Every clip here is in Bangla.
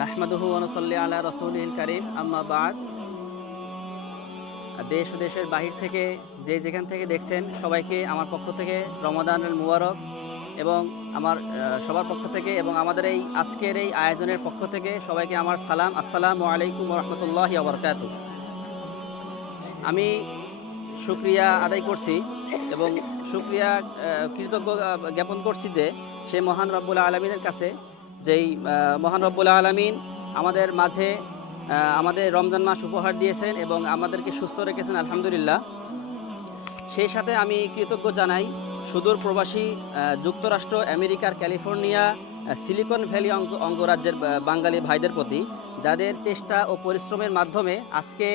নাহমাদুহু অনুসল্লি আলা রসুল করিম। আম্মা বাদ। দেশ দেশের বাহির থেকে যে যেখান থেকে দেখছেন সবাইকে আমার পক্ষ থেকে রমাদানুল মুবারক এবং আমার সবার পক্ষ থেকে এবং আমাদের এই আজকের এই আয়োজনের পক্ষ থেকে সবাইকে আমার সালাম। আসসালামু আলাইকুম রহমতুল্লাহ আবরকাত আমি শুক্রিয়া আদায় করছি এবং শুক্রিয়া আহ, কৃতজ্ঞ জ্ঞাপন করছি যে সেই মহান রব্বুল আলমিনের কাছে যেই মহান রব্বুল আলমিন আমাদের মাঝে আমাদের রমজান মাস উপহার দিয়েছেন এবং আমাদেরকে সুস্থ রেখেছেন, আলহামদুলিল্লাহ। সেই সাথে আমি কৃতজ্ঞ জানাই সুদূর প্রবাসী যুক্তরাষ্ট্র, আমেরিকার ক্যালিফোর্নিয়া সিলিকন ভ্যালি অঙ্গ, অঙ্গরাজ্যের বাঙালি ভাইদের প্রতি, যাদের চেষ্টা ও পরিশ্রমের মাধ্যমে আজকে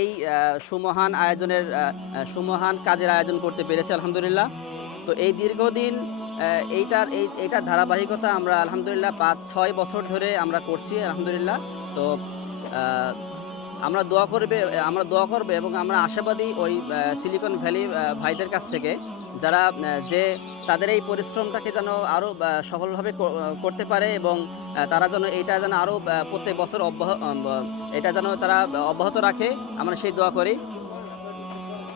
এই সুমহান আয়োজনের সুমহান কাজের আয়োজন করতে পেরেছে, আলহামদুলিল্লাহ। তো এই দীর্ঘদিন এইটার এই, এইটার ধারাবাহিকতা আমরা আলহামদুলিল্লাহ পাঁচ, ছয় বছর ধরে আমরা করছি, আলহামদুলিল্লাহ। তো আমরা দোয়া করবে, আমরা দোয়া করবে এবং আমরা আশাবাদী ওই সিলিকন ভ্যালি ভাইদের কাছ থেকে যারা যে তাদের এই পরিশ্রমটাকে যেন আরও সফলভাবে করতে পারে এবং তারা যেন এইটা যেন আরও প্রত্যেক বছর অব্যাহ এটা যেন তারা অব্যাহত রাখে, আমরা সেই দোয়া করি।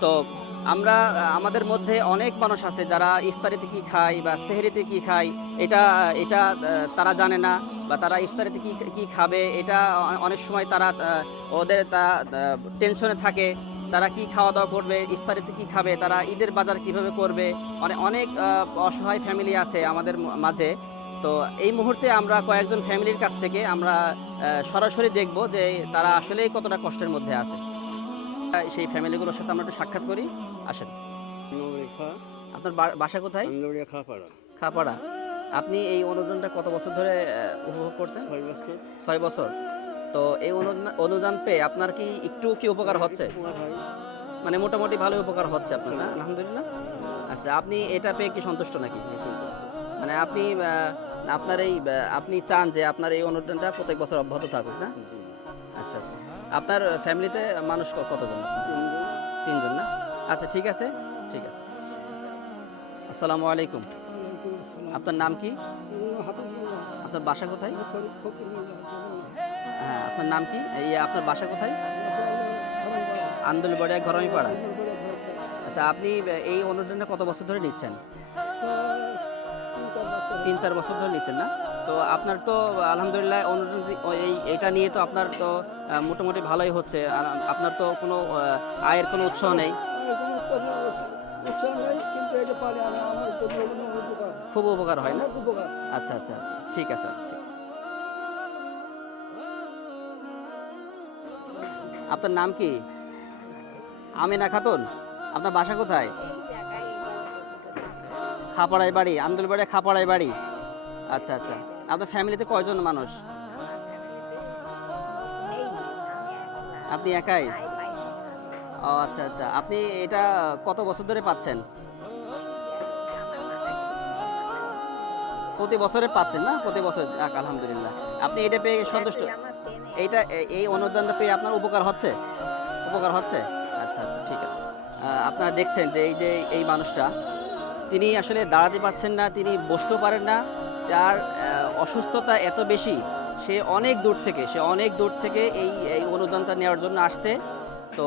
তো আমরা আমাদের মধ্যে অনেক মানুষ আছে যারা ইফতারিতে কি খায় বা সেহরিতে কি খায়, এটা এটা তারা জানে না বা তারা ইফতারিতে কি কি খাবে, এটা অনেক সময় তারা ওদের তা টেনশনে থাকে, তারা কি খাওয়া দাওয়া করবে, ইফতারিতে কি খাবে, তারা ঈদের বাজার কীভাবে করবে অনেক অনেক অসহায় ফ্যামিলি আছে আমাদের মাঝে। তো এই মুহূর্তে আমরা কয়েকজন ফ্যামিলির কাছ থেকে আমরা সরাসরি দেখব যে তারা আসলেই কতটা কষ্টের মধ্যে আছে। সেই ফ্যামিলিগুলোর সাথে আমরা একটু সাক্ষাৎ করি। আসেন। আপনার বাসা কোথায়? খাপাড়া। খাপাড়া আপনি এই অনুদানটা কত বছর ধরে উপভোগ করছেন? ছয় বছর। তো এই অনুদান পেয়ে আপনার কি একটু কি উপকার হচ্ছে? মানে মোটামুটি ভালো উপকার হচ্ছে আপনার না? আলহামদুলিল্লাহ। আচ্ছা আপনি এটা পেয়ে কি সন্তুষ্ট নাকি? মানে আপনি আপনার এই আপনি চান যে আপনার এই অনুদানটা প্রত্যেক বছর অব্যাহত থাকুক না? আপনার ফ্যামিলিতে মানুষ কতজন? তিনজন। না? আচ্ছা ঠিক আছে ঠিক আছে। আসসালামু আলাইকুম। আপনার নাম কি? আপনার বাসা কোথায়? হ্যাঁ আপনার নাম কি? এই আপনার বাসা কোথায়? আন্দোলবাড়িয়া ঘরমি পাড়া আচ্ছা আপনি এই অনুদানটা কত বছর ধরে নিচ্ছেন? তিন, চার বছর ধরে নিচ্ছেন না? তো আপনার তো, আলহামদুলিল্লাহ এই, এটা নিয়ে তো আপনার তো মোটামুটি ভালোই হচ্ছে। আর আপনার তো কোনো আয়ের কোনো উৎস নেই। খুব উপকার হয় না? আচ্ছা আচ্ছা আচ্ছা। ঠিক আছে আপনার নাম কি? আমিনা খাতুন। আপনার বাসা কোথায়? খাপাড়াই বাড়ি আন্দোলবাড়ি খাপাড়াই বাড়ি আচ্ছা আচ্ছা। আপনার ফ্যামিলিতে কয়জন মানুষ? আপনি একাই? ও আচ্ছা আচ্ছা। আপনি এটা কত বছর ধরে পাচ্ছেন? প্রতি বছরে পাচ্ছেন না? প্রতি বছর আলহামদুলিল্লাহ। আপনি এটা পেয়ে সন্তুষ্ট? এইটা, এই অনুদানটা পেয়ে আপনার উপকার হচ্ছে? উপকার হচ্ছে? আচ্ছা আচ্ছা ঠিক আছে। আপনারা দেখছেন যে এই যে এই মানুষটা, তিনি আসলে দাঁড়াতে পারছেন না, তিনি বসতেও পারেন না আহ, অসুস্থতা এত বেশি সে অনেক দূর থেকে সে অনেক দূর থেকে এই এই অনুদানটা নেওয়ার জন্য আসছে। তো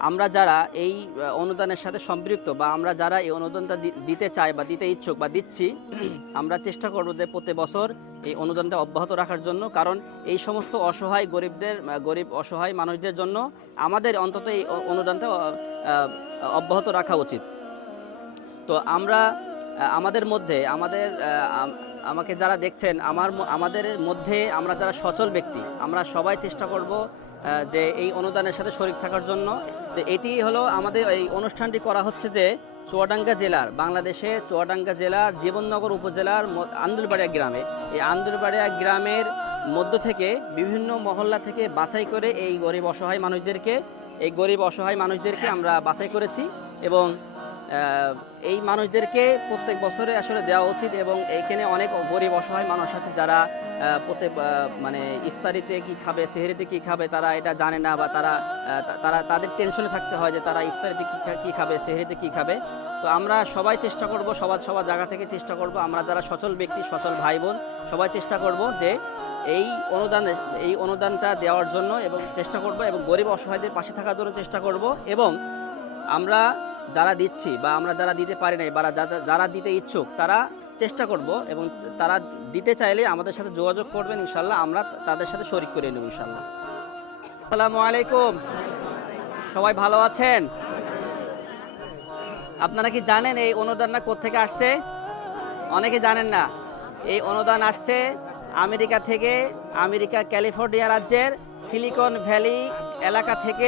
আমরা যারা এই অনুদানের সাথে সম্পৃক্ত বা আমরা যারা এই অনুদানটা দিতে চাই বা দিতে ইচ্ছুক বা দিচ্ছি আমরা চেষ্টা করব যে প্রতি বছর এই অনুদানটা অব্যাহত রাখার জন্য। কারণ এই সমস্ত অসহায় গরিবদের গরিব অসহায় মানুষদের জন্য আমাদের অন্তত এই অনুদানটা অব্যাহত রাখা উচিত। তো আমরা আমাদের মধ্যে, আমাদের আমাকে যারা দেখছেন, আমার আমাদের মধ্যে আমরা যারা সচল ব্যক্তি, আমরা সবাই চেষ্টা করব যে এই অনুদানের সাথে শরিক থাকার জন্য। তো এটি হলো আমাদের এই অনুষ্ঠানটি করা হচ্ছে যে চুয়াডাঙ্গা জেলার, বাংলাদেশে চুয়াডাঙ্গা জেলার জীবননগর উপজেলার আন্দুলবাড়িয়া গ্রামে। এই আন্দুলবাড়িয়া গ্রামের মধ্য থেকে বিভিন্ন মহল্লা থেকে বাছাই করে এই গরিব অসহায় মানুষদেরকে, এই গরিব অসহায় মানুষদেরকে আমরা বাছাই করেছি এবং এই মানুষদেরকে প্রত্যেক বছরে আসলে দেওয়া উচিত এবং এইখানে অনেক গরিব অসহায় মানুষ আছে যারা প্রত্যেক মানে ইফতারিতে কি খাবে, সেহেরিতে কি খাবে, তারা এটা জানে না বা তারা তারা তাদের টেনশনে থাকতে হয় যে তারা ইফতারিতে কি কি খাবে, সেহেরিতে কি খাবে। তো আমরা সবাই চেষ্টা করব, সবার সবার জায়গা থেকে চেষ্টা করব, আমরা যারা সচল ব্যক্তি, সচল ভাই বোন সবাই চেষ্টা করব যে এই অনুদান, এই অনুদানটা দেওয়ার জন্য এবং চেষ্টা করব এবং গরিব অসহায়দের পাশে থাকার জন্য চেষ্টা করব এবং আমরা যারা দিচ্ছি বা আমরা যারা দিতে পারি নাই বা যারা- দিতে ইচ্ছুক, তারা চেষ্টা করব এবং তারা দিতে চাইলে আমাদের সাথে যোগাযোগ করবেন ইনশাল্লাহ আমরা তাদের সাথে শরিক করে নেব ইনশাল্লাহ আসসালামু আলাইকুম। সবাই ভালো আছেন? আপনারা কি জানেন এই অনুদানটা কোত্থেকে আসছে? অনেকে জানেন না। এই অনুদান আসছে আমেরিকা থেকে, আমেরিকা, ক্যালিফোর্নিয়া রাজ্যের সিলিকন ভ্যালি এলাকা থেকে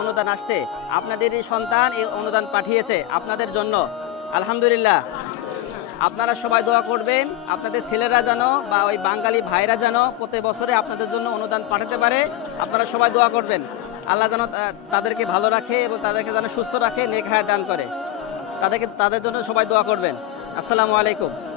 অনুদান আসছে। আপনাদের এই সন্তান এই অনুদান পাঠিয়েছে আপনাদের জন্য। আলহামদুলিল্লাহ। আপনারা সবাই দোয়া করবেন, আপনাদের ছেলেরা যেন বা ওই বাঙালি ভাইরা যেন প্রতি বছরে আপনাদের জন্য অনুদান পাঠাতে পারে, আপনারা সবাই দোয়া করবেন। আল্লাহ যেন তাদেরকে ভালো রাখে এবং তাদেরকে যেন সুস্থ রাখে হায়াত দান করে। তাদেরকে তাদের জন্য সবাই দোয়া করবেন। আসসালামু আলাইকুম।